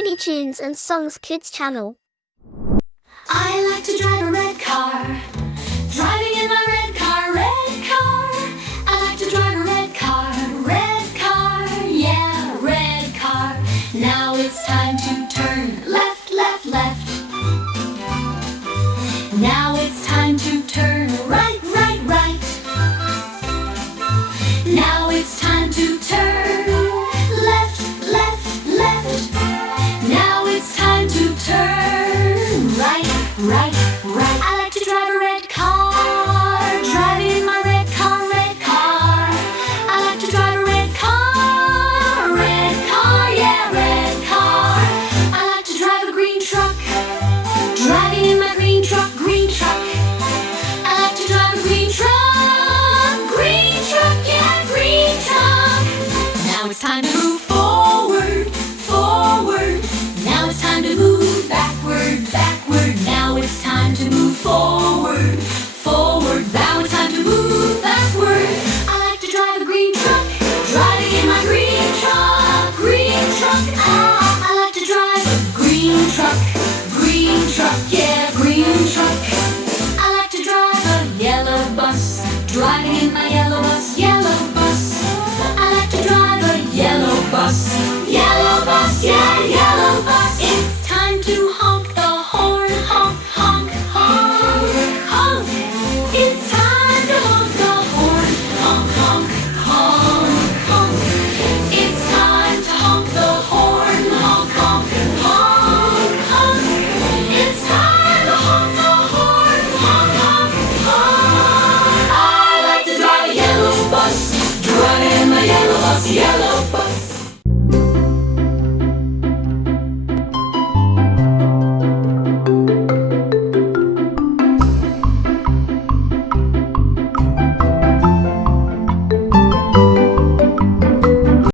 Tiny Tunes and Songs Kids channel. I like to drive a red car, driving in my red car, red car. I like to drive a red car, yeah, red car. Now it's time to turn left, left, left. Now it's time to turn right, right, right. Now it's time to turn left, left, left. Now it's time to turn right, right, right. I like to drive a red car, driving in my red car, red car. I like to drive a red car, yeah, red car. I like to drive a green truck, driving in my green truck, green truck. I like to drive a green truck, yeah, green truck. Now it's time to move forward, forward. Now it's time to move backward, backward. Now it's time to move forward, forward. Now it's time to move backward. I like to drive a green truck, driving in my green truck, green truck. I like to drive a green truck, yeah, green truck. I like to drive a yellow bus, driving in my yellow bus, yellow bus. I like to drive a yellow bus, yeah, yellow bus. It's time to honk the horn, honk, honk, honk, honk. It's time to honk the horn, honk, honk, honk, honk. It's time to honk the horn, honk, honk, honk, honk. It's time to honk the horn, honk, honk, honk. I like to drive a yellow bus, driving in my yellow bus, yellow bus.